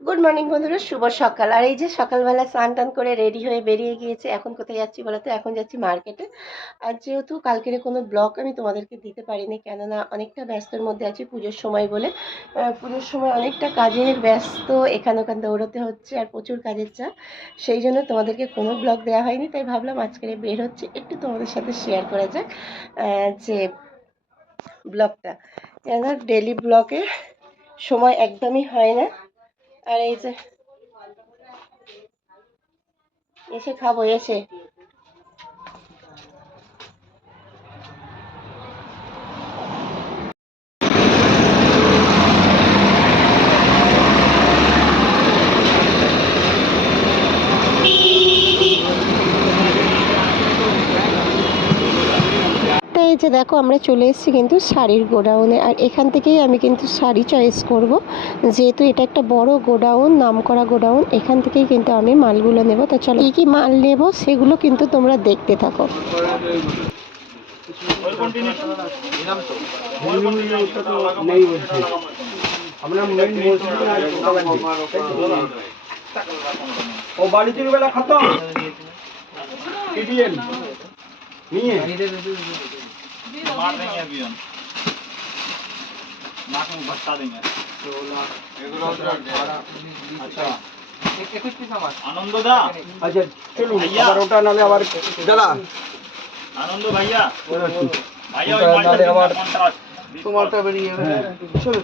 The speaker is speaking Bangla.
গুড মর্নিং বন্ধুরা। শুভ সকাল। আর এই যে সকালবেলা স্নান টান করে রেডি হয়ে বেরিয়ে গিয়েছে, এখন কোথায় যাচ্ছি বলো তো এখন যাচ্ছি মার্কেটে আর যেহেতু কালকের কোনো ব্লগ আমি তোমাদেরকে দিতে পারিনি, কেননা অনেকটা ব্যস্তর মধ্যে আছি পুজোর সময় বলে। পুজোর সময় অনেকটা কাজের ব্যস্ত, এখান ওখান দৌড়তে হচ্ছে, আর প্রচুর কাজের চাপ। সেই জন্য তোমাদেরকে কোনো ব্লগ দেওয়া হয়নি, তাই ভাবলাম আজকে বের হচ্ছে। একটু তোমাদের সাথে শেয়ার করা যাক যে ব্লগটা কেন ডেলি ব্লগে সময় একদমই হয় না। আর এই যে এসে খাব এসে তাই এই যে দেখো আমরা চলে এসেছি কিন্তু শাড়ির গোডাউনে। আর এখান থেকেই আমি কিন্তু শাড়ি চয়েস করব। যেহেতু এটা একটা বড় গোডাউন নাম করা গোডাউন এখান থেকেই কিন্তু আমি মালগুলো নেব। তা চলো কী কী মাল নেব সেগুলো কিন্তু তোমরা দেখতে থাকো। বেলা নিয়ে। मार देंगे अभी हम नाक में भटका देंगे अच्छा आनंद दा আচ্ছা চলুন ভাইয়া। আবার ওটা নালে আবার দাদা आनंद भैया भैया ওটা ওই নালে আবার কন্ট্রাস্ট তোমারটা বেরিয়ে যাবে চলো